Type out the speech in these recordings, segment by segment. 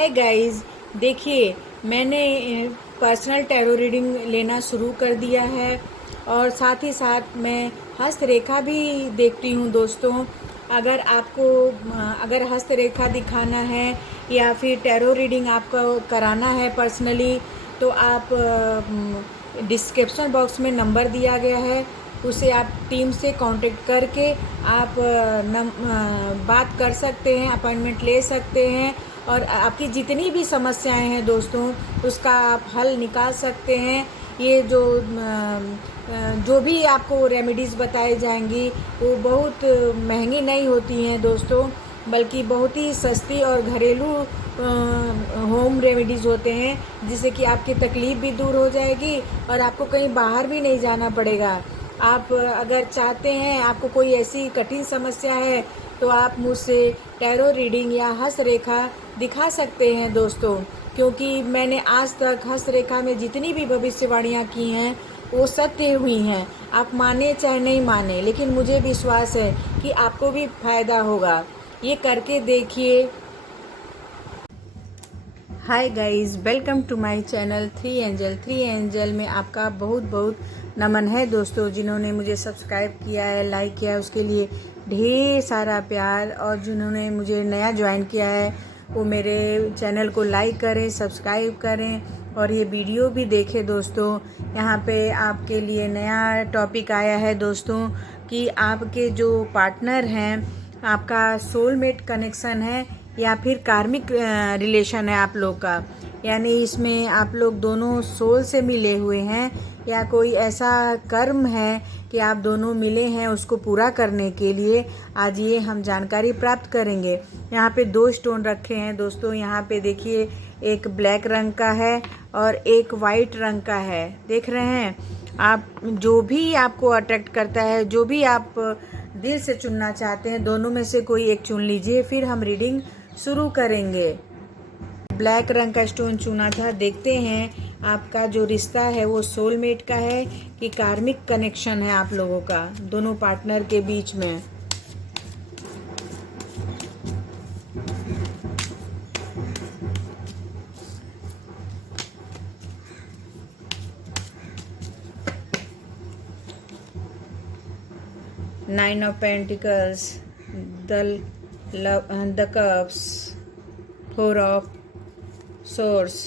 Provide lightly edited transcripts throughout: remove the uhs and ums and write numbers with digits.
Hi guys, देखिए मैंने personal tarot reading लेना शुरू कर दिया है और साथ ही साथ मैं हस्तरेखा भी देखती हूँ दोस्तों। अगर आपको अगर हस्तरेखा दिखाना है या फिर टैरो रीडिंग आपको कराना है पर्सनली, तो आप डिस्क्रिप्शन बॉक्स में नंबर दिया गया है, उसे आप टीम से कांटेक्ट करके आप बात कर सकते हैं, अपॉइंटमेंट ले सकते हैं और आपकी जितनी भी समस्याएं हैं दोस्तों, उसका आप हल निकाल सकते हैं। ये जो भी आपको रेमेडीज़ बताई जाएंगी वो बहुत महंगी नहीं होती हैं दोस्तों, बल्कि बहुत ही सस्ती और घरेलू होम रेमेडीज़ होते हैं, जिससे कि आपकी तकलीफ़ भी दूर हो जाएगी और आपको कहीं बाहर भी नहीं जाना पड़ेगा। आप अगर चाहते हैं, आपको कोई ऐसी कठिन समस्या है, तो आप मुझसे टैरो रीडिंग या हस्तरेखा दिखा सकते हैं दोस्तों, क्योंकि मैंने आज तक हस्तरेखा में जितनी भी भविष्यवाणियाँ की हैं वो सत्य हुई हैं। आप माने चाहे नहीं माने, लेकिन मुझे विश्वास है कि आपको भी फायदा होगा। ये करके देखिए। Hi guys, welcome to my channel three angel में आपका बहुत बहुत नमन है दोस्तों। जिन्होंने मुझे सब्सक्राइब किया है, लाइक किया है, उसके लिए ढेर सारा प्यार। और जिन्होंने मुझे नया ज्वाइन किया है वो मेरे चैनल को लाइक करें, सब्सक्राइब करें और ये वीडियो भी देखें दोस्तों। यहाँ पे आपके लिए नया टॉपिक आया है दोस्तों कि आपके जो पार्टनर हैं, आपका सोलमेट कनेक्शन है या फिर कार्मिक रिलेशन है आप लोग का, यानी इसमें आप लोग दोनों सोल से मिले हुए हैं या कोई ऐसा कर्म है कि आप दोनों मिले हैं उसको पूरा करने के लिए। आज ये हम जानकारी प्राप्त करेंगे। यहाँ पे 2 स्टोन रखे हैं दोस्तों। यहाँ पे देखिए, एक ब्लैक रंग का है और एक वाइट रंग का है। देख रहे हैं आप? जो भी आपको अट्रैक्ट करता है, जो भी आप दिल से चुनना चाहते हैं, दोनों में से कोई एक चुन लीजिए, फिर हम रीडिंग शुरू करेंगे। ब्लैक रंग का स्टोन चुना था। देखते हैं आपका जो रिश्ता है वो सोलमेट का है कि कार्मिक कनेक्शन है आप लोगों का दोनों पार्टनर के बीच में। Nine of Pentacles, the Cups, 4 of Swords,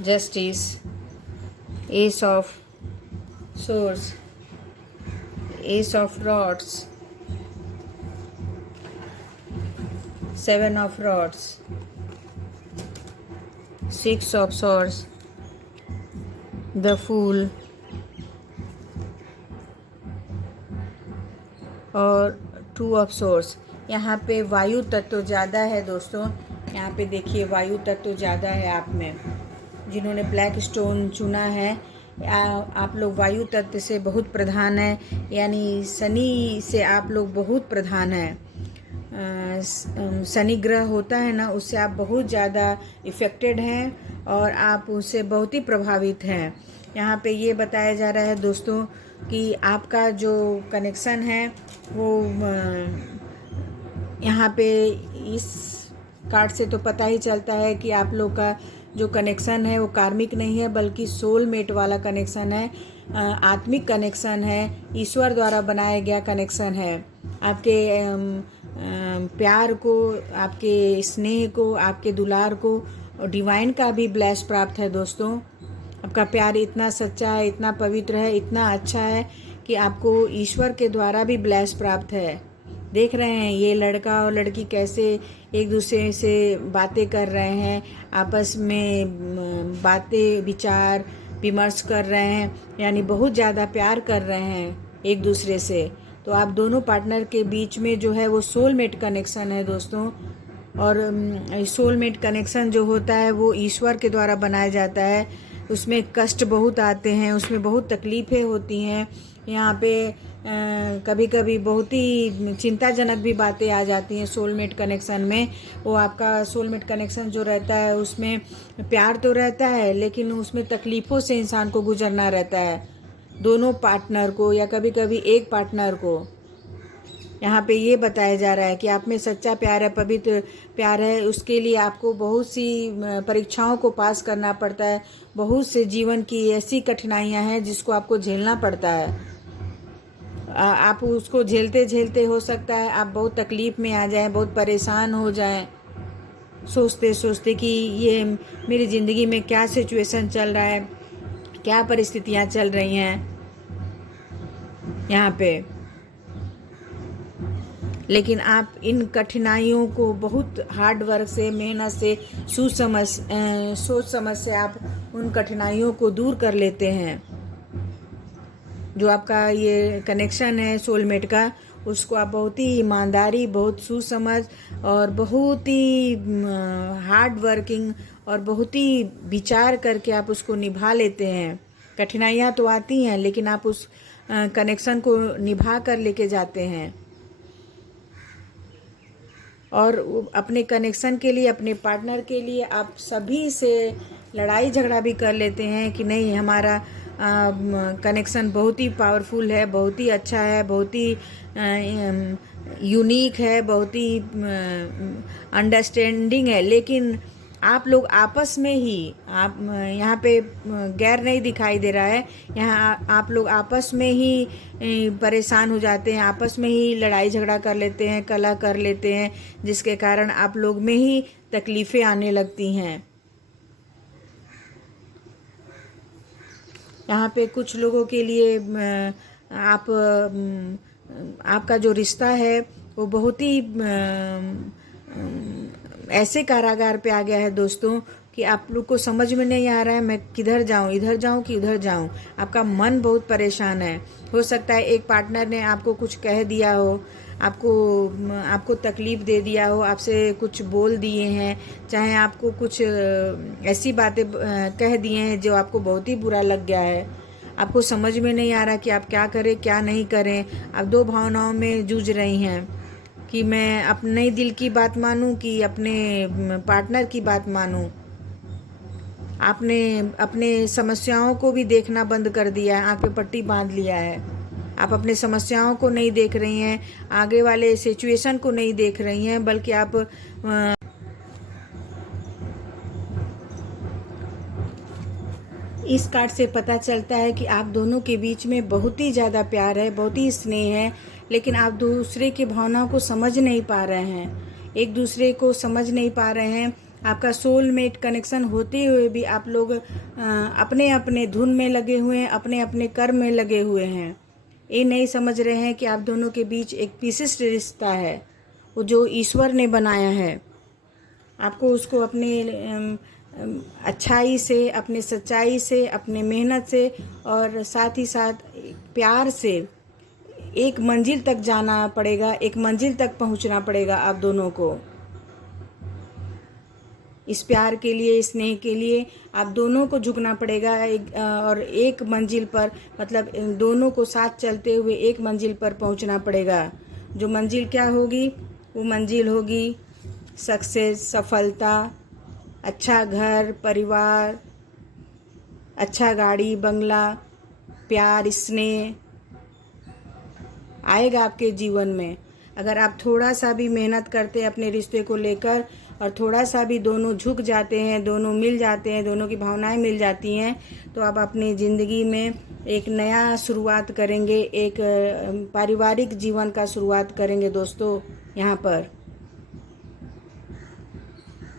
Justice, Ace of Swords, Ace of Rods, 7 of Rods, 6 of Swords, The Fool और 2 ऑफ सोर्स। यहाँ पे वायु तत्व ज़्यादा है दोस्तों। यहाँ पे देखिए, वायु तत्व ज़्यादा है आप में। जिन्होंने ब्लैक स्टोन चुना है, आप लोग वायु तत्व से बहुत प्रधान है, यानी शनि से आप लोग बहुत प्रधान है। शनि ग्रह होता है ना, उससे आप बहुत ज़्यादा इफ़ेक्टेड हैं और आप उससे बहुत ही प्रभावित हैं। यहाँ पे ये बताया जा रहा है दोस्तों कि आपका जो कनेक्शन है वो यहाँ पे इस कार्ड से तो पता ही चलता है कि आप लोग का जो कनेक्शन है वो कार्मिक नहीं है, बल्कि सोलमेट वाला कनेक्शन है, आत्मिक कनेक्शन है, ईश्वर द्वारा बनाया गया कनेक्शन है। आपके प्यार को, आपके स्नेह को, आपके दुलार को और डिवाइन का भी ब्लेस प्राप्त है दोस्तों। आपका प्यार इतना सच्चा है, इतना पवित्र है, इतना अच्छा है कि आपको ईश्वर के द्वारा भी ब्लेस प्राप्त है। देख रहे हैं ये लड़का और लड़की कैसे एक दूसरे से बातें कर रहे हैं, आपस में बातें विचार विमर्श कर रहे हैं, यानी बहुत ज़्यादा प्यार कर रहे हैं एक दूसरे से। तो आप दोनों पार्टनर के बीच में जो है वो सोलमेट कनेक्शन है दोस्तों। और सोलमेट कनेक्शन जो होता है वो ईश्वर के द्वारा बनाया जाता है। उसमें कष्ट बहुत आते हैं, उसमें बहुत तकलीफ़ें होती हैं। यहाँ पे कभी कभी बहुत ही चिंताजनक भी बातें आ जाती हैं सोलमेट कनेक्शन में। वो आपका सोलमेट कनेक्शन जो रहता है उसमें प्यार तो रहता है, लेकिन उसमें तकलीफ़ों से इंसान को गुजरना रहता है, दोनों पार्टनर को या कभी कभी एक पार्टनर को। यहाँ पे ये बताया जा रहा है कि आप में सच्चा प्यार है, पवित्र प्यार है। उसके लिए आपको बहुत सी परीक्षाओं को पास करना पड़ता है, बहुत से जीवन की ऐसी कठिनाइयाँ हैं जिसको आपको झेलना पड़ता है। आप उसको झेलते झेलते हो सकता है आप बहुत तकलीफ़ में आ जाएं, बहुत परेशान हो जाएं, सोचते सोचते कि ये मेरी ज़िंदगी में क्या सिचुएशन चल रहा है, क्या परिस्थितियाँ चल रही हैं यहाँ पे। लेकिन आप इन कठिनाइयों को बहुत हार्ड वर्क से, मेहनत से, सोच समझ से आप उन कठिनाइयों को दूर कर लेते हैं। जो आपका ये कनेक्शन है सोलमेट का, उसको आप बहुत ही ईमानदारी, बहुत सोच समझ और बहुत ही हार्ड वर्किंग और बहुत ही विचार करके आप उसको निभा लेते हैं। कठिनाइयाँ तो आती हैं लेकिन आप उस कनेक्शन को निभा कर लेके जाते हैं और अपने कनेक्शन के लिए, अपने पार्टनर के लिए आप सभी से लड़ाई झगड़ा भी कर लेते हैं कि नहीं, हमारा कनेक्शन बहुत ही पावरफुल है, बहुत ही अच्छा है, बहुत ही यूनिक है, बहुत ही अंडरस्टैंडिंग है। लेकिन आप लोग आपस में ही, आप यहाँ पे गैर नहीं दिखाई दे रहा है, यहाँ आप लोग आपस में ही परेशान हो जाते हैं, आपस में ही लड़ाई झगड़ा कर लेते हैं, कलह कर लेते हैं, जिसके कारण आप लोग में ही तकलीफ़ें आने लगती हैं। यहाँ पे कुछ लोगों के लिए आपका जो रिश्ता है वो बहुत ही ऐसे कारागार पे आ गया है दोस्तों कि आप लोग को समझ में नहीं आ रहा है मैं किधर जाऊँ, इधर जाऊँ कि उधर जाऊँ। आपका मन बहुत परेशान है। हो सकता है एक पार्टनर ने आपको कुछ कह दिया हो, आपको तकलीफ़ दे दिया हो, आपसे कुछ बोल दिए हैं, चाहे आपको कुछ ऐसी बातें कह दिए हैं जो आपको बहुत ही बुरा लग गया है। आपको समझ में नहीं आ रहा कि आप क्या करें क्या नहीं करें। आप दो भावनाओं में जूझ रही हैं कि मैं अपने दिल की बात मानूं कि अपने पार्टनर की बात मानूं। आपने अपने समस्याओं को भी देखना बंद कर दिया है, आँख पे पट्टी बांध लिया है। आप अपने समस्याओं को नहीं देख रही हैं, आगे वाले सिचुएशन को नहीं देख रही हैं, बल्कि आप इस कार्ड से पता चलता है कि आप दोनों के बीच में बहुत ही ज़्यादा प्यार है, बहुत ही स्नेह है, लेकिन आप दूसरे की भावनाओं को समझ नहीं पा रहे हैं, एक दूसरे को समझ नहीं पा रहे हैं। आपका सोलमेट कनेक्शन होते हुए भी आप लोग अपने अपने धुन में लगे हुए हैं, अपने अपने कर्म में लगे हुए हैं। ये नहीं समझ रहे हैं कि आप दोनों के बीच एक विशिष्ट रिश्ता है, वो जो ईश्वर ने बनाया है। आपको उसको अपने अच्छाई से, अपने सच्चाई से, अपने मेहनत से और साथ ही साथ प्यार से एक मंजिल तक जाना पड़ेगा, एक मंजिल तक पहुंचना पड़ेगा आप दोनों को। इस प्यार के लिए, स्नेह के लिए आप दोनों को झुकना पड़ेगा और एक मंजिल पर, मतलब दोनों को साथ चलते हुए एक मंजिल पर पहुंचना पड़ेगा। जो मंजिल क्या होगी? वो मंजिल होगी सक्सेस, सफलता, अच्छा घर परिवार, अच्छा गाड़ी बंगला, प्यार स्नेह आएगा आपके जीवन में। अगर आप थोड़ा सा भी मेहनत करते हैं अपने रिश्ते को लेकर और थोड़ा सा भी दोनों झुक जाते हैं, दोनों मिल जाते हैं, दोनों की भावनाएं मिल जाती हैं, तो आप अपनी ज़िंदगी में एक नया शुरुआत करेंगे, एक पारिवारिक जीवन का शुरुआत करेंगे दोस्तों। यहाँ पर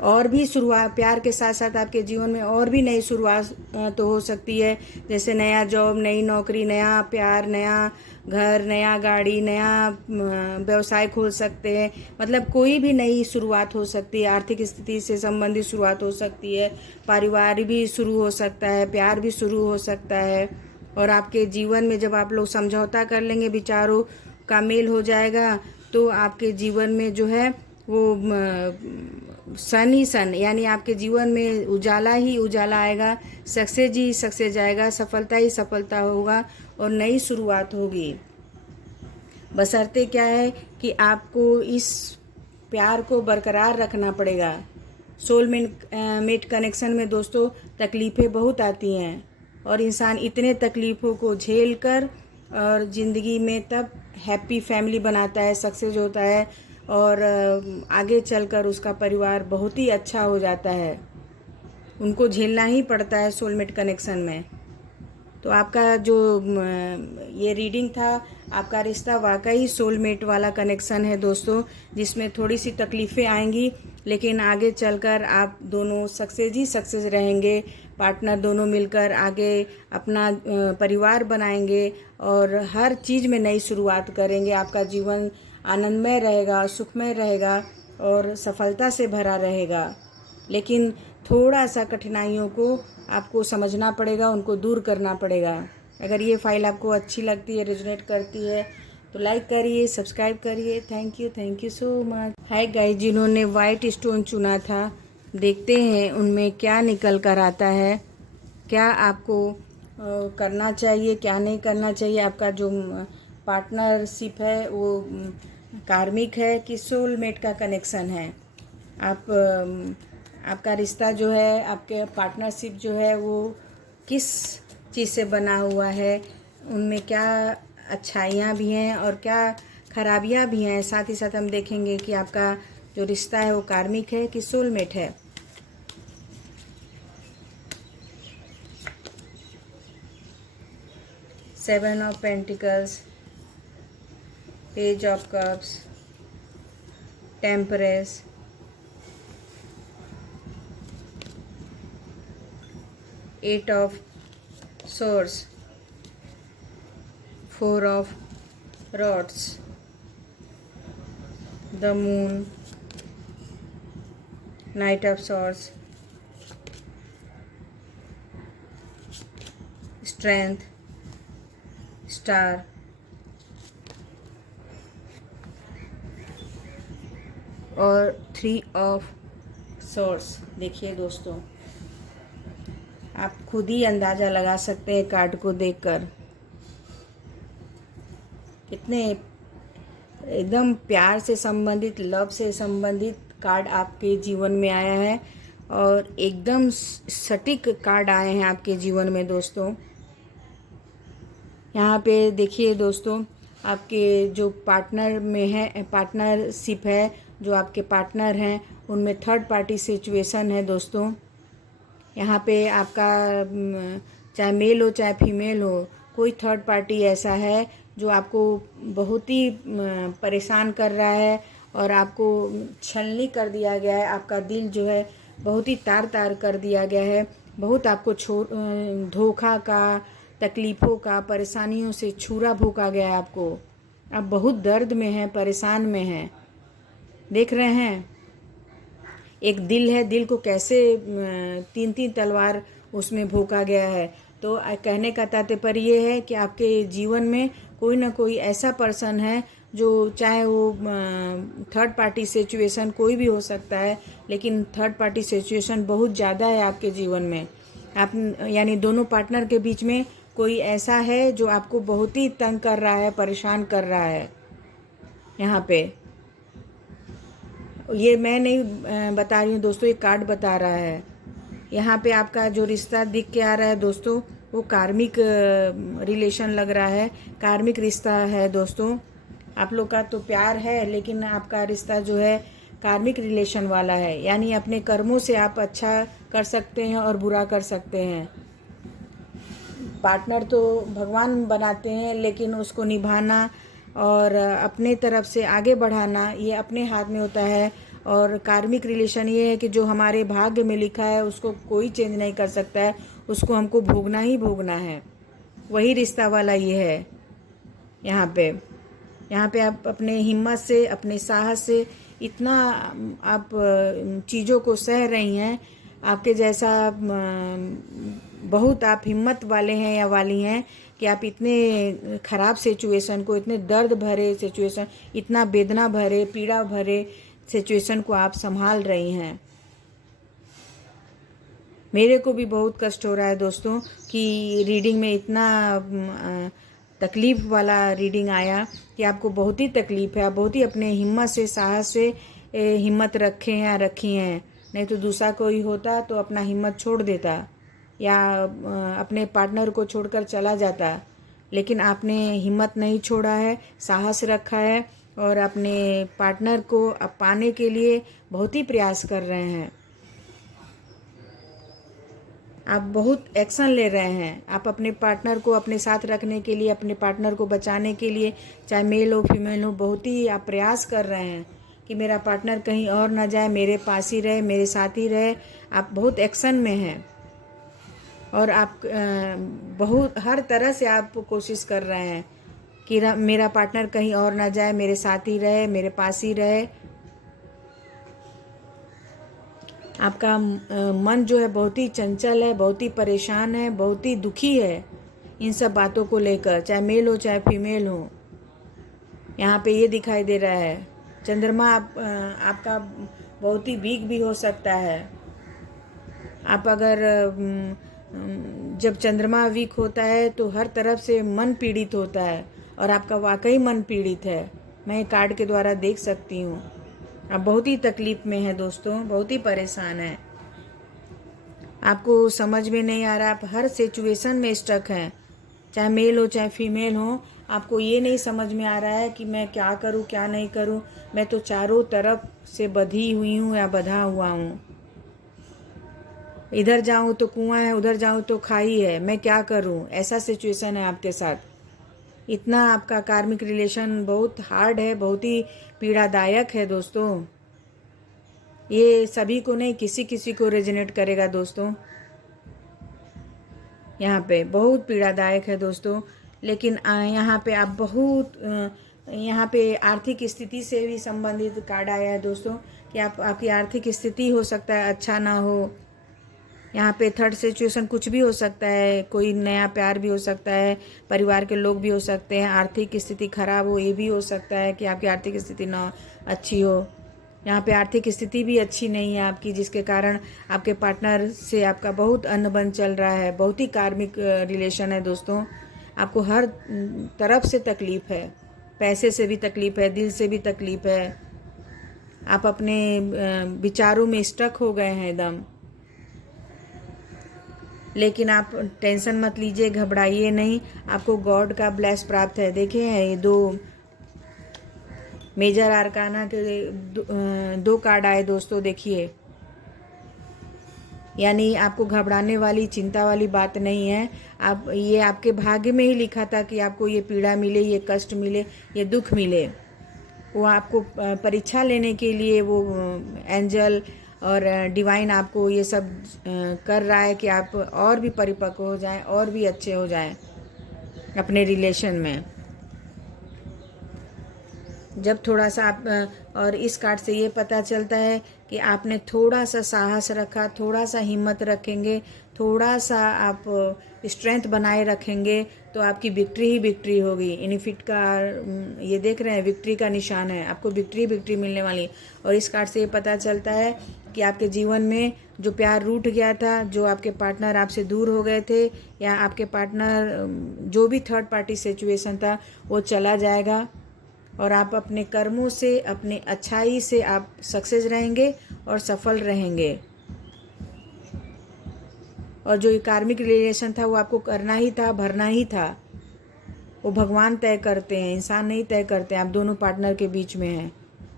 और भी शुरुआत, प्यार के साथ साथ आपके जीवन में और भी नई शुरुआत तो हो सकती है, जैसे नया जॉब, नई नौकरी, नया प्यार, नया घर, नया गाड़ी, नया व्यवसाय खोल सकते हैं। मतलब कोई भी नई शुरुआत हो सकती है, आर्थिक स्थिति से संबंधित शुरुआत हो सकती है, परिवार भी शुरू हो सकता है, प्यार भी शुरू हो सकता है। और आपके जीवन में जब आप लोग समझौता कर लेंगे, विचारों का मेल हो जाएगा, तो आपके जीवन में जो है वो सन ही सन, यानी आपके जीवन में उजाला ही उजाला आएगा, सक्सेस ही सक्सेस आएगा, सफलता ही सफलता होगा और नई शुरुआत होगी। बशर्ते क्या है कि आपको इस प्यार को बरकरार रखना पड़ेगा। सोलमेट कनेक्शन में दोस्तों तकलीफ़ें बहुत आती हैं और इंसान इतने तकलीफ़ों को झेल कर और ज़िंदगी में तब हैप्पी फैमिली बनाता है, सक्सेस होता है और आगे चलकर उसका परिवार बहुत ही अच्छा हो जाता है। उनको झेलना ही पड़ता है सोलमेट कनेक्शन में। तो आपका जो ये रीडिंग था, आपका रिश्ता वाकई सोलमेट वाला कनेक्शन है दोस्तों, जिसमें थोड़ी सी तकलीफ़ें आएंगी लेकिन आगे चलकर आप दोनों सक्सेस ही सक्सेस रहेंगे। पार्टनर दोनों मिलकर आगे अपना परिवार बनाएंगे और हर चीज़ में नई शुरुआत करेंगे। आपका जीवन आनंदमय रहेगा, सुखमय रहेगा और सफलता से भरा रहेगा। लेकिन थोड़ा सा कठिनाइयों को आपको समझना पड़ेगा, उनको दूर करना पड़ेगा। अगर ये फाइल आपको अच्छी लगती है, रेजोनेट करती है तो लाइक करिए, सब्सक्राइब करिए। Thank you so much. Hi guys, जिन्होंने वाइट स्टोन चुना था, देखते हैं उनमें क्या निकल कर आता है, क्या आपको करना चाहिए, क्या नहीं करना चाहिए। आपका जो पार्टनरशिप है वो कार्मिक है कि सोलमेट का कनेक्शन है। आपका रिश्ता जो है, आपके पार्टनरशिप जो है वो किस चीज़ से बना हुआ है, उनमें क्या अच्छाइयाँ भी हैं और क्या खराबियाँ भी हैं। साथ ही साथ हम देखेंगे कि आपका जो रिश्ता है वो कार्मिक है कि सोलमेट है। Seven of pentacles, page of cups, temperance, eight of swords, four of rods, the moon, knight of swords, strength, star, और थ्री ऑफ swords। देखिए दोस्तों, आप खुद ही अंदाज़ा लगा सकते हैं कार्ड को देखकर, कितने एकदम प्यार से संबंधित, लव से संबंधित कार्ड आपके जीवन में आया है और एकदम सटीक कार्ड आए हैं आपके जीवन में दोस्तों। यहाँ पे देखिए दोस्तों, आपके जो पार्टनर में है, पार्टनरशिप है, जो आपके पार्टनर हैं उनमें थर्ड पार्टी सिचुएशन है दोस्तों। यहाँ पे आपका चाहे मेल हो चाहे फीमेल हो, कोई थर्ड पार्टी ऐसा है जो आपको बहुत ही परेशान कर रहा है और आपको छलनी कर दिया गया है। आपका दिल जो है बहुत ही तार तार कर दिया गया है। बहुत आपको धोखा का, तकलीफ़ों का, परेशानियों से छूरा भोंका गया है आपको। आप बहुत दर्द में हैं, परेशान में हैं। देख रहे हैं, एक दिल है, दिल को कैसे तीन तीन तलवार उसमें भोंका गया है। तो कहने का तात्पर्य ये है कि आपके जीवन में कोई ना कोई ऐसा पर्सन है जो, चाहे वो थर्ड पार्टी सिचुएशन कोई भी हो सकता है, लेकिन थर्ड पार्टी सिचुएशन बहुत ज़्यादा है आपके जीवन में। आप यानी दोनों पार्टनर के बीच में कोई ऐसा है जो आपको बहुत ही तंग कर रहा है, परेशान कर रहा है। यहाँ पे ये मैं नहीं बता रही हूँ दोस्तों, ये कार्ड बता रहा है। यहाँ पे आपका जो रिश्ता दिख के आ रहा है दोस्तों, वो कार्मिक रिलेशन लग रहा है, कार्मिक रिश्ता है दोस्तों। आप लोग का तो प्यार है, लेकिन आपका रिश्ता जो है कार्मिक रिलेशन वाला है। यानी अपने कर्मों से आप अच्छा कर सकते हैं और बुरा कर सकते हैं। पार्टनर तो भगवान बनाते हैं, लेकिन उसको निभाना और अपने तरफ से आगे बढ़ाना ये अपने हाथ में होता है। और कार्मिक रिलेशन ये है कि जो हमारे भाग्य में लिखा है उसको कोई चेंज नहीं कर सकता है, उसको हमको भोगना ही भोगना है। वही रिश्ता वाला ये है। यहाँ पे आप अपने हिम्मत से, अपने साहस से इतना आप चीज़ों को सह रही हैं। आपके जैसा बहुत आप हिम्मत वाले हैं या वाली हैं कि आप इतने ख़राब सिचुएशन को, इतने दर्द भरे सिचुएशन, इतना वेदना भरे, पीड़ा भरे सिचुएशन को आप संभाल रही हैं। मेरे को भी बहुत कष्ट हो रहा है दोस्तों कि रीडिंग में इतना तकलीफ़ वाला रीडिंग आया कि आपको बहुत ही तकलीफ़ है। आप बहुत ही अपने हिम्मत से, साहस से हिम्मत रखे हैं या रखी हैं। नहीं तो दूसरा कोई होता तो अपना हिम्मत छोड़ देता या अपने पार्टनर को छोड़कर चला जाता। लेकिन आपने हिम्मत नहीं छोड़ा है, साहस रखा है और अपने पार्टनर को अब पाने के लिए बहुत ही प्रयास कर रहे हैं। आप बहुत एक्शन ले रहे हैं। आप अपने पार्टनर को अपने साथ रखने के लिए, अपने पार्टनर को बचाने के लिए, चाहे मेल हो फीमेल हो, बहुत ही आप प्रयास कर रहे हैं कि मेरा पार्टनर कहीं और ना जाए, मेरे पास ही रहे, मेरे साथ ही रहे। आप बहुत एक्शन में हैं और आप बहुत हर तरह से आप कोशिश कर रहे हैं कि मेरा पार्टनर कहीं और ना जाए, मेरे साथ ही रहे, मेरे पास ही रहे। आपका मन जो है बहुत ही चंचल है, बहुत ही परेशान है, बहुत ही दुखी है इन सब बातों को लेकर, चाहे मेल हो चाहे फीमेल हो। यहाँ पे ये दिखाई दे रहा है चंद्रमा आपका बहुत ही वीक भी हो सकता है। आप अगर जब चंद्रमा वीक होता है तो हर तरफ से मन पीड़ित होता है और आपका वाकई मन पीड़ित है। मैं कार्ड के द्वारा देख सकती हूँ। आप बहुत ही तकलीफ में हैं दोस्तों, बहुत ही परेशान हैं। आपको समझ में नहीं आ रहा, आप हर सिचुएशन में स्टक हैं, चाहे मेल हो चाहे फीमेल हो। आपको ये नहीं समझ में आ रहा है कि मैं क्या करूँ क्या नहीं करूँ। मैं तो चारों तरफ से बंधी हुई हूँ या बंधा हुआ हूँ। इधर जाऊँ तो कुआं है, उधर जाऊँ तो खाई है, मैं क्या करूँ, ऐसा सिचुएशन है आपके साथ। इतना आपका कार्मिक रिलेशन बहुत हार्ड है, बहुत ही पीड़ादायक है दोस्तों। ये सभी को नहीं, किसी किसी को रेजोनेट करेगा दोस्तों। यहाँ पे बहुत पीड़ादायक है दोस्तों। लेकिन यहाँ पे आप बहुत यहाँ पे आर्थिक स्थिति से भी संबंधित कार्ड आया है दोस्तों कि आपकी आर्थिक स्थिति हो सकता है अच्छा ना हो। यहाँ पे थर्ड सिचुएशन कुछ भी हो सकता है, कोई नया प्यार भी हो सकता है, परिवार के लोग भी हो सकते हैं, आर्थिक स्थिति खराब हो ये भी हो सकता है कि आपकी आर्थिक स्थिति ना अच्छी हो। यहाँ पे आर्थिक स्थिति भी अच्छी नहीं है आपकी, जिसके कारण आपके पार्टनर से आपका बहुत अनबन चल रहा है। बहुत ही कार्मिक रिलेशन है दोस्तों। आपको हर तरफ से तकलीफ़ है, पैसे से भी तकलीफ़ है, दिल से भी तकलीफ़ है। आप अपने विचारों में स्टक हो गए हैं एकदम। लेकिन आप टेंशन मत लीजिए, घबराइए नहीं, आपको गॉड का ब्लेस प्राप्त है। देखिए ये दो मेजर आर्काना के दो कार्ड आए दोस्तों, देखिए। यानी आपको घबराने वाली, चिंता वाली बात नहीं है। आप ये आपके भाग्य में ही लिखा था कि आपको ये पीड़ा मिले, ये कष्ट मिले, ये दुख मिले। वो आपको परीक्षा लेने के लिए वो एंजल और डिवाइन आपको ये सब कर रहा है कि आप और भी परिपक्व हो जाएं, और भी अच्छे हो जाएं अपने रिलेशन में। जब थोड़ा सा आप और इस कार्ड से ये पता चलता है कि आपने थोड़ा सा साहस रखा, थोड़ा सा हिम्मत रखेंगे, थोड़ा सा आप स्ट्रेंथ बनाए रखेंगे तो आपकी विक्ट्री ही विक्ट्री होगी। इनिफिट का ये देख रहे हैं, विक्ट्री का निशान है, आपको विक्ट्री मिलने वाली है। और इस कार्ड से ये पता चलता है कि आपके जीवन में जो प्यार रूठ गया था, जो आपके पार्टनर आपसे दूर हो गए थे, या आपके पार्टनर जो भी थर्ड पार्टी सिचुएशन था वो चला जाएगा और आप अपने कर्मों से, अपने अच्छाई से आप सक्सेस रहेंगे और सफल रहेंगे। और जो ये कार्मिक रिलेशन था वो आपको करना ही था, भरना ही था। वो भगवान तय करते हैं, इंसान नहीं तय करते हैं। आप दोनों पार्टनर के बीच में हैं।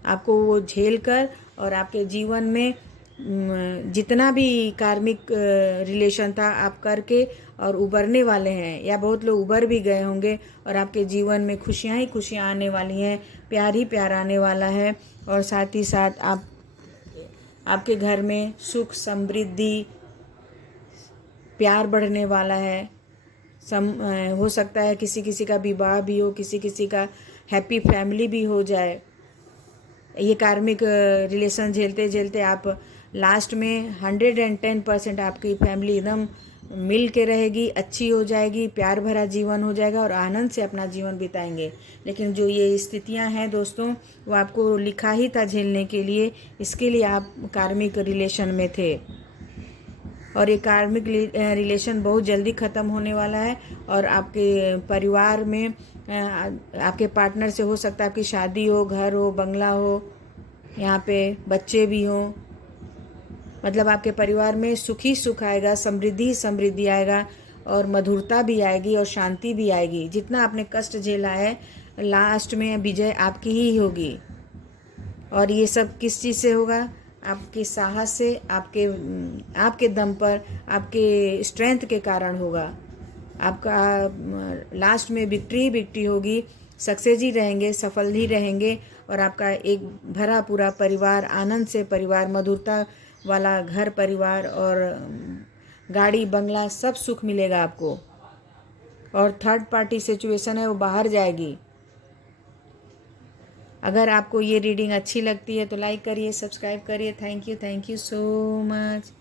आपको वो झेल कर और आपके जीवन में जितना भी कार्मिक रिलेशन था आप करके और उबरने वाले हैं, या बहुत लोग उबर भी गए होंगे। और आपके जीवन में खुशियाँ ही खुशियाँ आने वाली हैं, प्यार ही प्यार आने वाला है। और साथ ही साथ आपके घर में सुख, समृद्धि, प्यार बढ़ने वाला है। हो सकता है किसी किसी का विवाह भी हो, किसी किसी का हैप्पी फैमिली भी हो जाए। ये कार्मिक रिलेशन झेलते झेलते आप लास्ट में 110% आपकी फैमिली एकदम मिल के रहेगी, अच्छी हो जाएगी, प्यार भरा जीवन हो जाएगा और आनंद से अपना जीवन बिताएंगे। लेकिन जो ये स्थितियां हैं दोस्तों, वो आपको लिखा ही था झेलने के लिए, इसके लिए आप कार्मिक रिलेशन में थे। और ये कार्मिक रिलेशन बहुत जल्दी ख़त्म होने वाला है। और आपके परिवार में आपके पार्टनर से हो सकता है आपकी शादी हो, घर हो, बंगला हो, यहाँ पे बच्चे भी हों। मतलब आपके परिवार में सुख ही सुख आएगा, समृद्धि ही समृद्धि आएगा। और मधुरता भी आएगी और शांति भी आएगी। जितना आपने कष्ट झेला है, लास्ट में विजय आपकी ही होगी। और ये सब किस चीज़ से होगा? आपके साहस से, आपके दम पर, आपके स्ट्रेंथ के कारण होगा। आपका लास्ट में विक्ट्री होगी, सक्सेस ही रहेंगे, सफल ही रहेंगे। और आपका एक भरा पूरा परिवार, आनंद से परिवार, मधुरता वाला घर परिवार और गाड़ी बंगला सब सुख मिलेगा आपको। और थर्ड पार्टी सिचुएशन है वो बाहर जाएगी। अगर आपको ये रीडिंग अच्छी लगती है तो लाइक करिए, सब्सक्राइब करिए। Thank you so much.